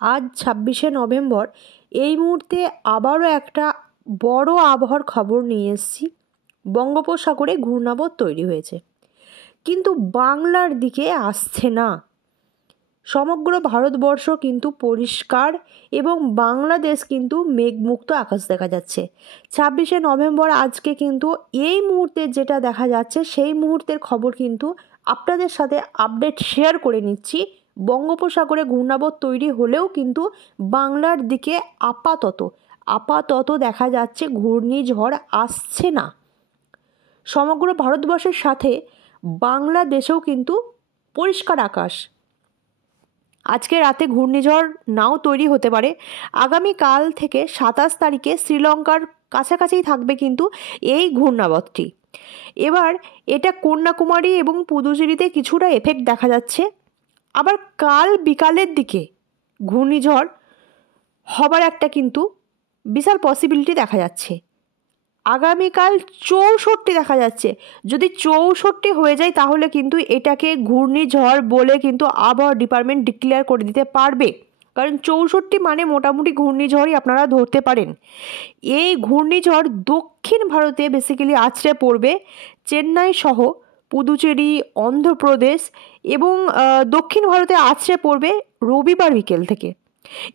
আজ 26শে নভেম্বর। এই মুহূর্তে আবারও একটা বড় আবহাওয়ার খবর নিয়ে এসেছি। বঙ্গোপসাগরে ঘূর্ণাবর্ত তৈরি হয়েছে, কিন্তু বাংলার দিকে আসছে না। সমগ্র ভারতবর্ষ কিন্তু পরিষ্কার এবং বাংলাদেশ কিন্তু মেঘমুক্ত আকাশ দেখা যাচ্ছে। 26শে নভেম্বর আজকে কিন্তু এই মুহূর্তে যেটা দেখা যাচ্ছে সেই মুহূর্তের খবর কিন্তু আপনাদের সাথে আপডেট শেয়ার করে নিচ্ছি। বঙ্গোপসাগরে ঘূর্ণাবর্ত তৈরি হলেও কিন্তু বাংলার দিকে আপাতত দেখা যাচ্ছে ঘূর্ণিঝড় আসছে না। সমগ্র ভারতবর্ষের সাথে বাংলাদেশেও কিন্তু পরিষ্কার আকাশ। আজকে রাতে ঘূর্ণিঝড় নাও তৈরি হতে পারে। আগামীকাল থেকে 27 তারিখে শ্রীলঙ্কার কাছাকাছি থাকবে কিন্তু এই ঘূর্ণাবর্তটি। এবার এটা কন্যাকুমারী এবং পুদুচেরিতে কিছুটা এফেক্ট দেখা যাচ্ছে। আবার কাল বিকালের দিকে ঘূর্ণিঝড় হবার একটা কিন্তু বিশাল পসিবিলিটি দেখা যাচ্ছে। আগামীকাল 64 দেখা যাচ্ছে। যদি 64 হয়ে যায় তাহলে কিন্তু এটাকে ঘূর্ণিঝড় বলে কিন্তু আবহাওয়া ডিপার্টমেন্ট ডিক্লেয়ার করে দিতে পারবে, কারণ 64 মানে মোটামুটি ঘূর্ণিঝড়ই আপনারা ধরতে পারেন। এই ঘূর্ণিঝড় দক্ষিণ ভারতে বেসিক্যালি আছড়ে পড়বে। চেন্নাই সহ পুদুচেরি, অন্ধ্রপ্রদেশ এবং দক্ষিণ ভারতে আছড়ে পড়বে রবিবার বিকেল থেকে।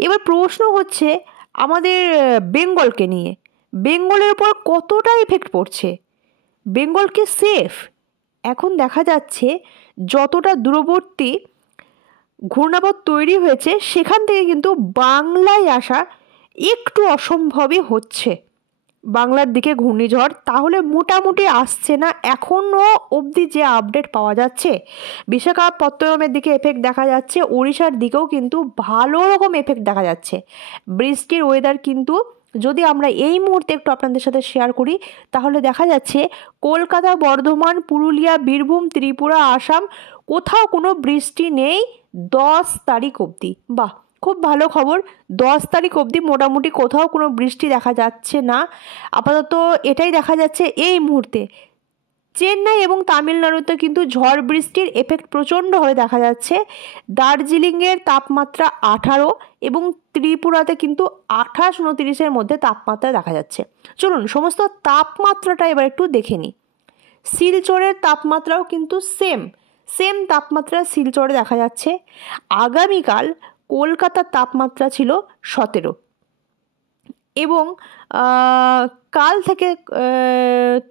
এবার প্রশ্ন হচ্ছে আমাদের বেঙ্গলকে নিয়ে, বেঙ্গলের উপর কতটা এফেক্ট পড়ছে, বেঙ্গল কি সেফ? এখন দেখা যাচ্ছে যতটা দূরবর্তী ঘূর্ণাবর্ত তৈরি হয়েছে সেখান থেকে কিন্তু বাংলায় আসা একটু অসম্ভবই হচ্ছে। বাংলার দিকে ঘূর্ণিঝড় তাহলে মোটামুটি আসছে না এখনও অবধি যে আপডেট পাওয়া যাচ্ছে। বিশাখাপত্তনমের দিকে এফেক্ট দেখা যাচ্ছে, ওড়িশার দিকেও কিন্তু ভালো রকম এফেক্ট দেখা যাচ্ছে। বৃষ্টির ওয়েদার কিন্তু যদি আমরা এই মুহূর্তে একটু আপনাদের সাথে শেয়ার করি তাহলে দেখা যাচ্ছে কলকাতা, বর্ধমান, পুরুলিয়া, বীরভূম, ত্রিপুরা, আসাম কোথাও কোনো বৃষ্টি নেই 10 তারিখ অবধি। বাহ, খুব ভালো খবর। 10 তারিখ অবধি মোটামুটি কোথাও কোনো বৃষ্টি দেখা যাচ্ছে না। আপাতত এটাই দেখা যাচ্ছে এই মুহূর্তে। চেন্নাই এবং তামিলনাড়ুতে কিন্তু ঝড় বৃষ্টির এফেক্ট প্রচণ্ডভাবে দেখা যাচ্ছে। দার্জিলিংয়ের তাপমাত্রা 18 এবং ত্রিপুরাতে কিন্তু 28-29-এর মধ্যে তাপমাত্রা দেখা যাচ্ছে। চলুন সমস্ত তাপমাত্রাটা এবার একটু দেখে নিই। শিলচরের তাপমাত্রাও কিন্তু সেম তাপমাত্রা শিলচরে দেখা যাচ্ছে। আগামীকাল কলকাতার তাপমাত্রা ছিল 17 এবং কাল থেকে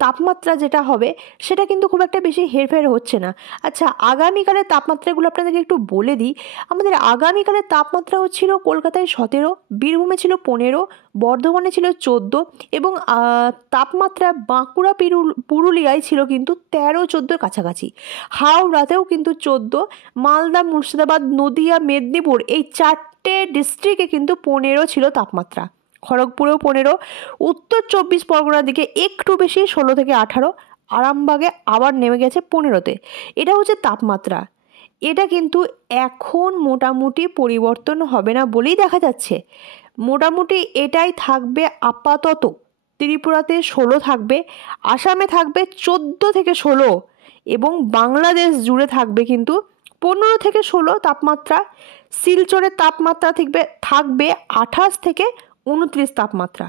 তাপমাত্রা যেটা হবে সেটা কিন্তু খুব একটা বেশি হেরফের হচ্ছে না। আচ্ছা, আগামীকালের তাপমাত্রাগুলো আপনাদেরকে একটু বলে দিই। আমাদের আগামীকালের তাপমাত্রা হচ্ছিল কলকাতায় 17, বীরভূমে ছিল 15, বর্ধমানে ছিল 14 এবং তাপমাত্রা বাঁকুড়া, পুরুলিয়ায় ছিল কিন্তু 13-14 কাছাকাছি। হাওড়াতেও কিন্তু 14, মালদা, মুর্শিদাবাদ, নদিয়া, মেদিনীপুর এই 4টে ডিস্ট্রিক্টে কিন্তু 15 ছিল তাপমাত্রা। খড়গপুরেও 15, উত্তর 24 পরগনার দিকে একটু বেশি 16 থেকে 18, আরামবাগে আবার নেমে গেছে 15-তে। এটা হচ্ছে তাপমাত্রা। এটা কিন্তু এখন মোটামুটি পরিবর্তন হবে না বলেই দেখা যাচ্ছে। মোটামুটি এটাই থাকবে আপাতত। ত্রিপুরাতে 16 থাকবে, আসামে থাকবে 14 থেকে 16 এবং বাংলাদেশ জুড়ে থাকবে কিন্তু 15 থেকে 16 তাপমাত্রা। শিলচরের তাপমাত্রা থাকবে 28 থেকে 29 তাপমাত্রা।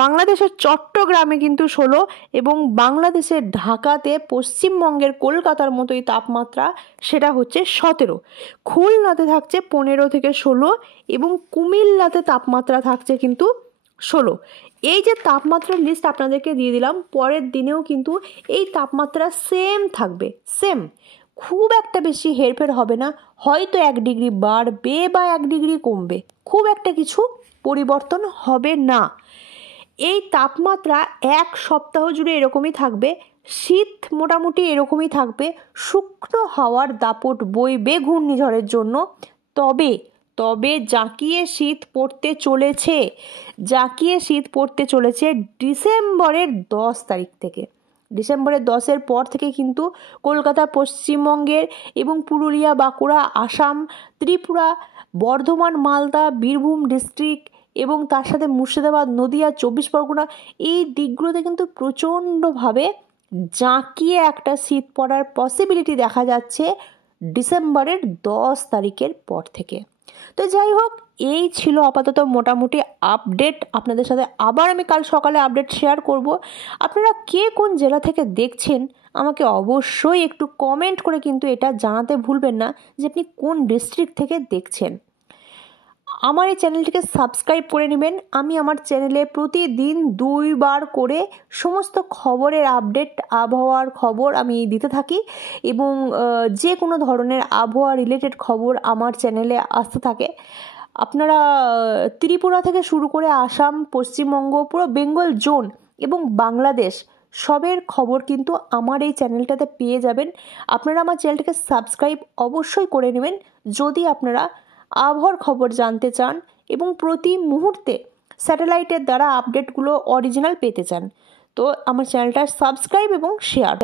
বাংলাদেশের চট্টগ্রামে কিন্তু 16 এবং বাংলাদেশের ঢাকাতে পশ্চিমবঙ্গের কলকাতার মতোই তাপমাত্রা, সেটা হচ্ছে 17। খুলনাতে থাকছে 15 থেকে 16 এবং কুমিল্লাতে তাপমাত্রা থাকছে কিন্তু 16। এই যে তাপমাত্রার লিস্ট আপনাদেরকে দিয়ে দিলাম, পরের দিনেও কিন্তু এই তাপমাত্রা সেম থাকবে, সেম। খুব একটা বেশি হেরফের হবে না, হয়তো 1 ডিগ্রি বাড়বে বা 1 ডিগ্রি কমবে, খুব একটা কিছু পরিবর্তন হবে না। এই তাপমাত্রা 1 সপ্তাহ জুড়ে এরকমই থাকবে। শীত মোটামুটি এরকমই থাকবে। শুকনো হাওয়ার দাপট বইবে ঘূর্ণিঝড়ের জন্য। তবে জাঁকিয়ে শীত পড়তে চলেছে ডিসেম্বরের 10 তারিখ থেকে। ডিসেম্বরের 10-এর পর থেকে কিন্তু কলকাতা, পশ্চিমবঙ্গের এবং পুরুলিয়া, বাঁকুড়া, আসাম, ত্রিপুরা, বর্ধমান, মালদা, বীরভূম ডিস্ট্রিক্ট এবং তার সাথে মুর্শিদাবাদ, নদিয়া, 24 পরগনা এই দিকগুলোতে কিন্তু প্রচণ্ডভাবে জাঁকিয়ে একটা শীত পড়ার পসিবিলিটি দেখা যাচ্ছে ডিসেম্বরের 10 তারিখের পর থেকে। তো যাই হোক, এই ছিল আপাতত মোটামুটি আপডেট। আপনাদের সাথে আবার আমি কাল সকালে আপডেট শেয়ার করব। আপনারা কে কোন জেলা থেকে দেখছেন আমাকে অবশ্যই একটু কমেন্ট করে কিন্তু এটা জানাতে ভুলবেন না যে আপনি কোন ডিস্ট্রিক্ট থেকে দেখছেন। আমার এই চ্যানেলটিকে সাবস্ক্রাইব করে নেবেন। আমি আমার চ্যানেলে প্রতিদিন 2 বার করে সমস্ত খবরের আপডেট, আবহাওয়ার খবর আমি দিতে থাকি এবং যে কোনো ধরনের আবহাওয়া রিলেটেড খবর আমার চ্যানেলে আসতে থাকে। আপনারা ত্রিপুরা থেকে শুরু করে আসাম, পশ্চিমবঙ্গ, পুরো বেঙ্গল জোন এবং বাংলাদেশ সবের খবর কিন্তু আমার এই চ্যানেলটাতে পেয়ে যাবেন। আপনারা আমার চ্যানেলটাকে সাবস্ক্রাইব অবশ্যই করে নেবেন যদি আপনারা আবহাওয়ার খবর জানতে চান এবং প্রতি মুহূর্তে স্যাটেলাইটের দ্বারা আপডেটগুলো অরিজিনাল পেতে চান। তো আমার চ্যানেলটা সাবস্ক্রাইব এবং শেয়ার